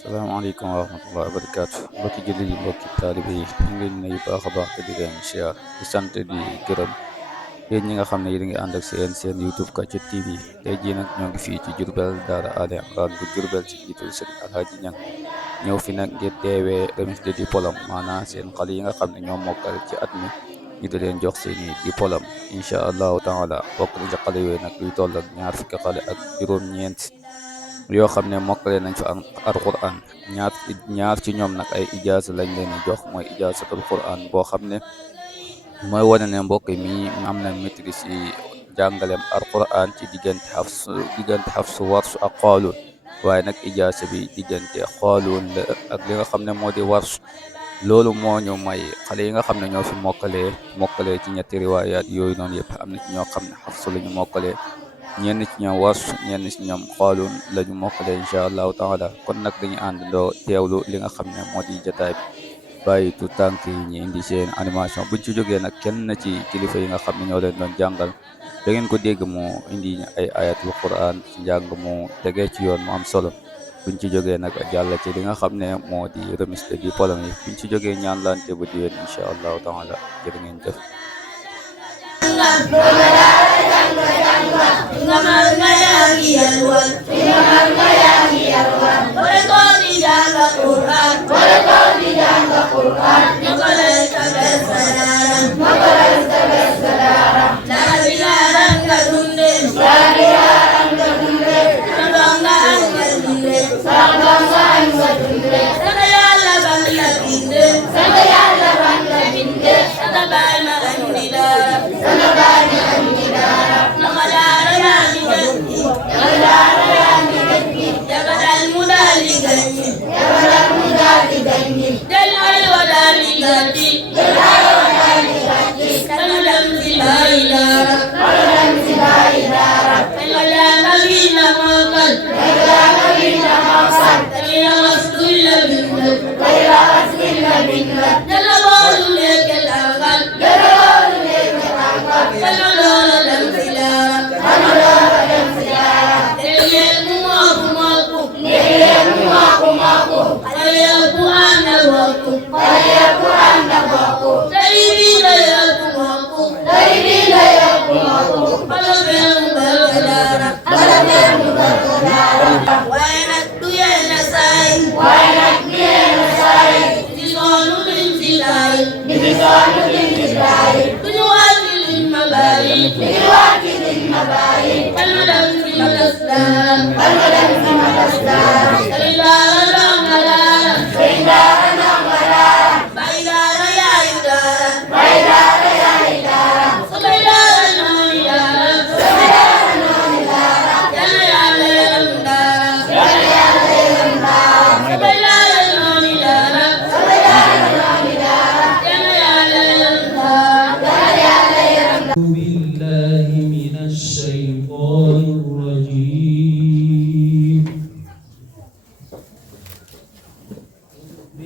salaamaaleykum wa rahmatulah wa barakaatu mbokki jullit yi mbokki taalibe yi ñu ngi leen di nuyu baax a baax te di leen siyaar di sant di gërëm yéen ñi nga xam ne yéen a ngi ànd ak seen YouTube Kathie TV tey jii nag ñoo ngi fii ci Diourbel daara Ali Imran bu Diourbel ci njiitul Serigne Alhaji Niang ñëw fi nag ngir teewee remise de diplôme maanaam seen xale yi nga xam ne ñoo mokkal ci at mi ñu di leen jox seeni diplôme incha allahu taala bokk na ci xale yooyu nag luy toll ak ñaar fukki xale ak juróom-ñeent yoo xam ne mokkale nañ fa alquran ñaar ci ñoom nag ay ijaasa lañ leen di jox mooy ijaasatul quran boo xam ne mooy wane ne mbokk mi am na maîtrise ci jàngaleem alquran ci diggante xafsu warsu ak xoolun waaye nag ijaasa bi diggante xoolun la ak li nga xam ne moo di warsu loolu moo ñu may xale yi nga xam ne ñoo fi mokkalee ci ñetti riwaayaat yooyu noonu yëpp am na ci ñoo xam ne xafsu la ñu mokkalee ñenn ci ñoom warsu ñenn ci ñoom xoolun la ñu mokkalee incha allahu taala kon nag dañu àndandoo teewlu li nga xam ne moo di jotaay bi bàyyi tu tànk yi ñu indi seen animation buñ ci jógee nag kenn ci kilifa yi nga xam ne ñoo leen doon jàngal da ngeen ko dégg mu indi ay ayatul quran ci njàng mu tegee ci yoon mu am solo buñ ci jógee nag jàll ci li nga xam ne moo di remise de diplôme yi buñ ci jógee ñaan lante ba diwéen incha allahu taala jërë ngeen jëf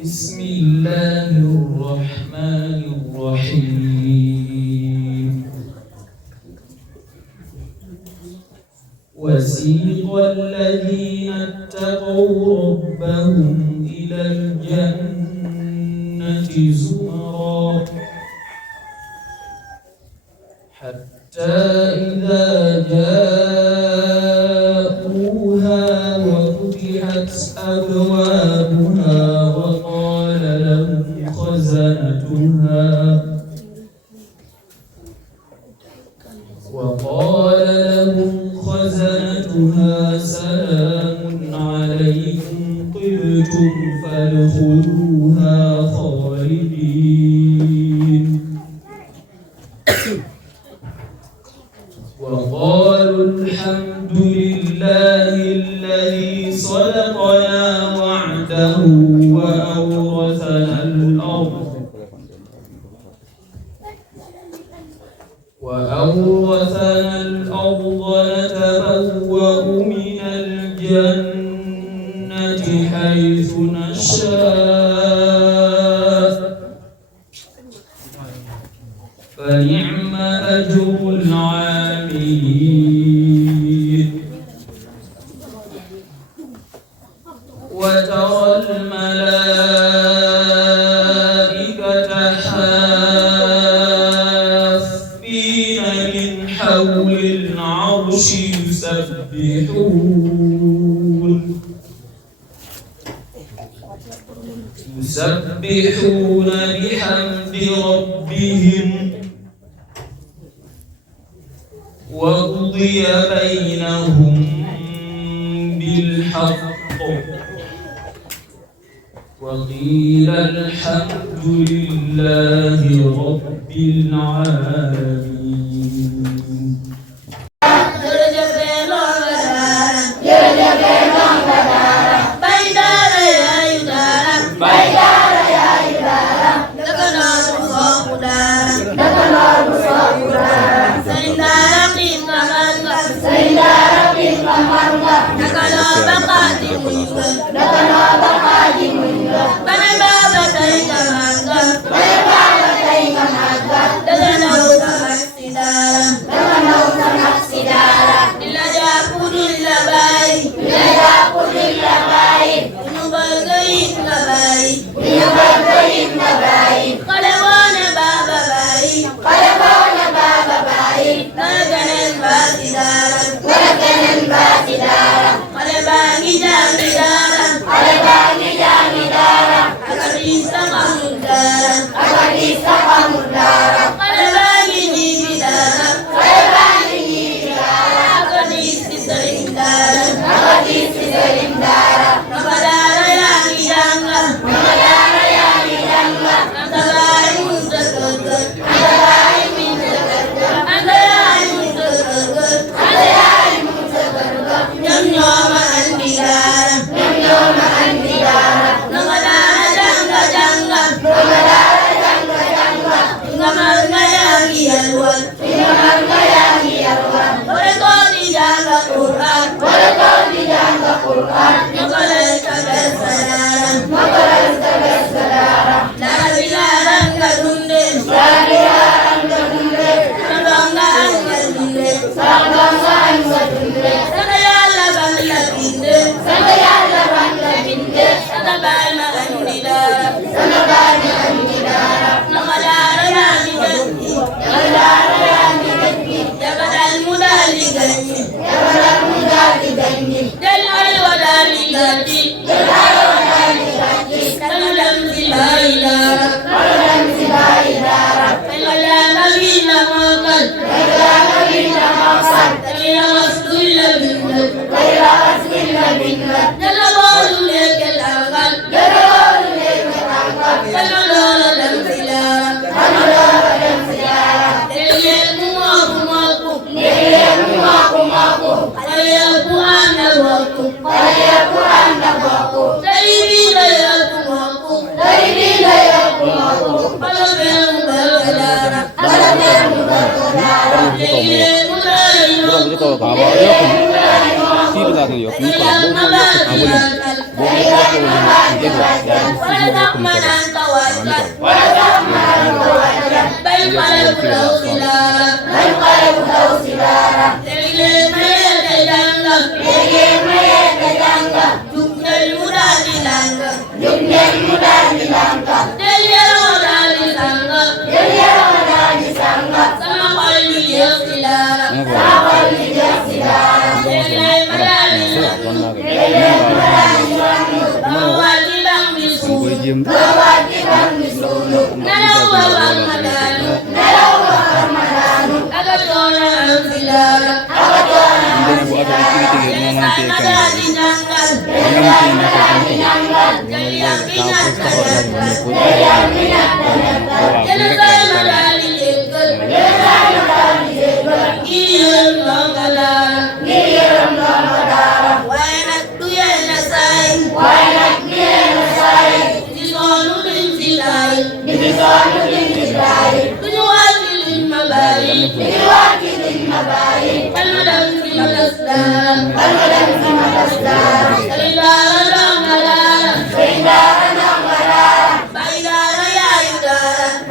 بسم الله الرحمن الرحيم وسيق الذين اتقوا ربهم إلى الجنة زمرا حتى إذا جاءوها وفتحت أبوابها وقال لهم خزنتها سلام عليكم طبتم فادخلوها خالدين وقالوا الحمد لله الذي صدقنا وعده وأورثنا الأرض نتبوأ من الجنة حيث نشاء فنعم أجر العاملين وترى الملائكة حافين من حول العرش يسبحون بحمد ربهم وقضي بينهم بالحق وقيل الحمد لله رب العالمين.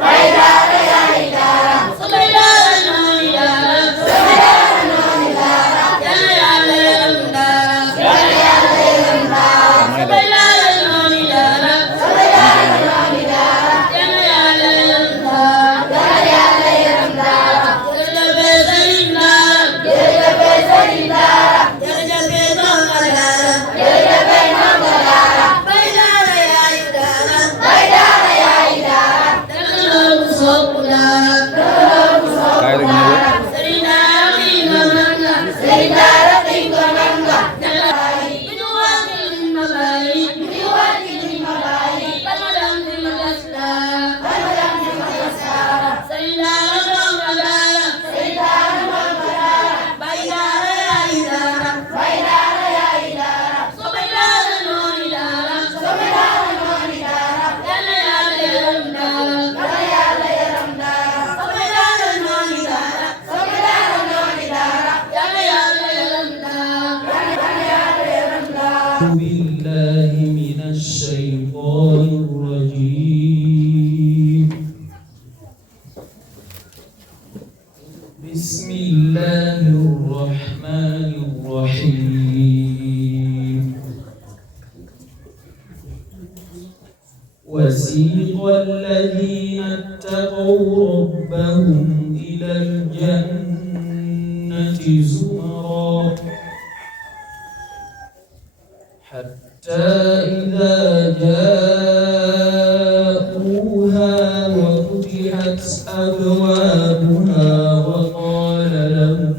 Baiklah, من الشيطان الرجيم. بسم الله الرحمن الرحيم. وسيق الذين اتقوا ربهم إلى الجنة زمرا حتى إذا جاءوها وفتحت أبوابها وقال لهم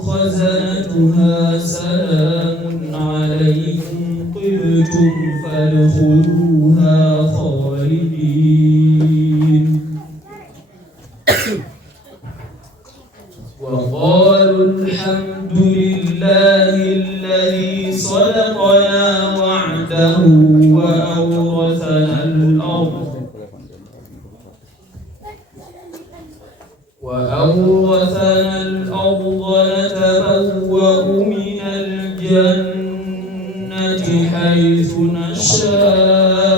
خزنتها سلام عليكم طبتم فادخلوها خالدين. وقالوا الحمد لله الذي صدقنا وعده وأورثنا الأرض نتبوأ من الجنة حيث نشاء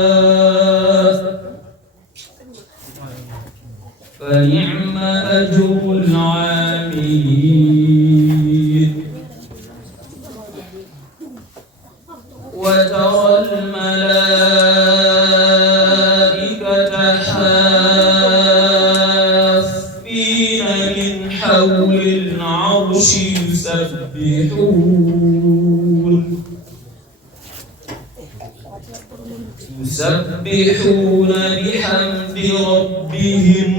فنعم أجر العاملين. وترى الملائكة حافين من حول العرش يسبحون بحمد ربهم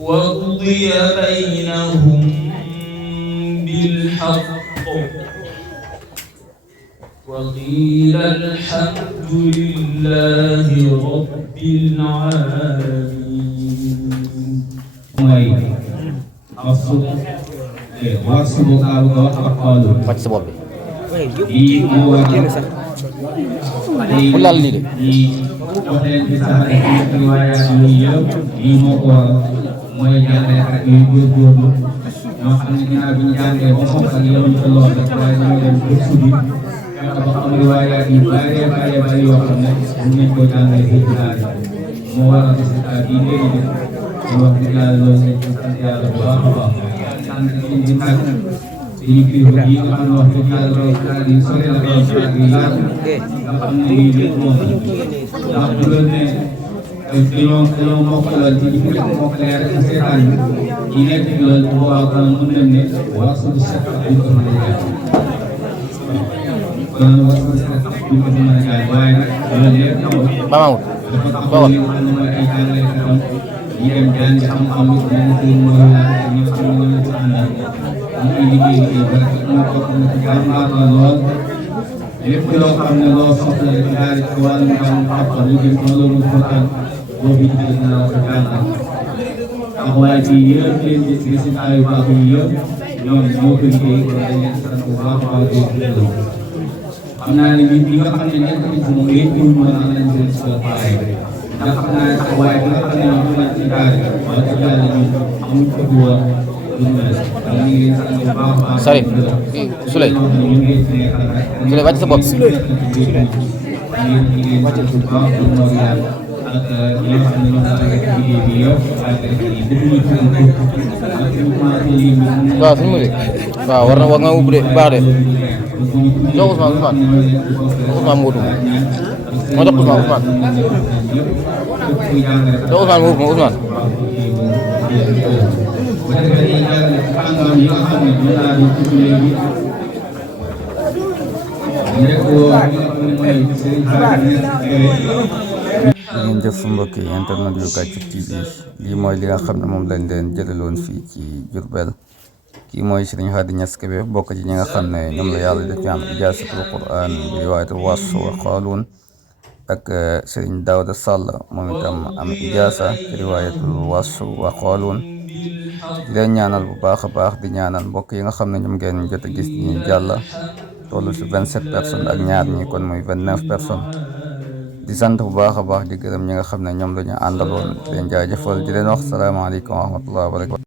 وقضي بينهم بالحق وقيل الحمد لله رب العالمين. wàcc sa bopp bi mu laal lii de mooy jàngalekat yooyu góorgóorlu ñoo xam ne ginnaaw bi ñu jàngee ba moom ak yow ñu ko lool rek waaye dañoo dem gëstu bi fexe ba xam riwaayaat yu bëree bëri yoo xam ne mun nañ koo jàngale fii ci daara moo waral résultat bii léegi def ñu wax dëgg yàlla loolu nañ ko sant yàlla bu baax a baax sant nañ di tàgg suñu kilifa yi nga xam ne wax dëgg yàlla loolu daal di sori la doon daal di yaatu nga xam ne lii lépp moom ndax bu doon ne dañoo mokkaloon ci ñi ko mokkalee rek ci seetaan bi ñi nekk ci loolu bu boobaa kon mën nañ ne wax suñu set ak duñ ko mën a jaay kon wax suñu set ak duñ ko mën a jaay waaye nag loolu lépp taxul dafa taxul li nga xam ne mooy ay jàngalekatam ñi dem jàngi xam-xam yi ñu ngi koy mën a laaj ñi nga xam ne ñoo ci àndal ñu ngi liggéey ba rek ñu bokk na ci jàmbaar la lool lépp loo xam ne loo soxla ci daal ci wàllum xam-xam lu jëm ci loolu fotal boobu it dina ko jàngal taxawaay bi yëpp leen gis résultat yu baax yi yëpp ñoom ñoo ko liggéey kon dañ leen sant bu baax a baax di gërëm xam naa ne nit ñi nga xam ne nekk nañ ci moom yëpp ñu mën a am nañ seen si pareil ndax xam naa ne taxawaay bi nga xam ne ñoom ñu nañ ci daara wax dëgg yàlla ñun amuñ ko fi woon duñ mel kon ñu ngi leen sant bu baax a baax Sari Souley Souley wàcc sa bopp ñu ngi sant bu baax pour moo yàlla ak ñi nga xam ne ñoo xam ne liggéey bi yëpp ak yi bëgguñu tudd ak ñu commencé lii bi waaw suñu musique waaw war nga ubbi de baax de jox Ousmane Ousmane mu wutu ma jox Ousmane jox Ousmane mu wutu ma Ousmane da ngeen jëf mbokki internet yu Kàcc TV lii mooy li nga xam ne moom lañ leen jëlaloon fii ci Diourbel kii mooy Serigne Hady Niass Kébé bokk ci ñi nga xam ne ñoom la yàlla def ñu am ijaasatul Qur'an bi riwaayatul Warsh wa Qaaluun ak Serigne Daouda Sall moom itam am ijaasa ci riwaayatul Warsh wa Qaaluun di leen ñaanal bu baax a baax di ñaanal mbokk yi nga xam ne ñoom ngeen jot a gis ñi jàll toll ci 27 personnes ak ñaar ñi kon muy 29 personnes di sant bu baax a baax di gërëm ñi nga xam ne ñoom la ñu àndaloon di leen jaajëfal di leen wax salaamaaleykum wa rahmatullahi wa barakatu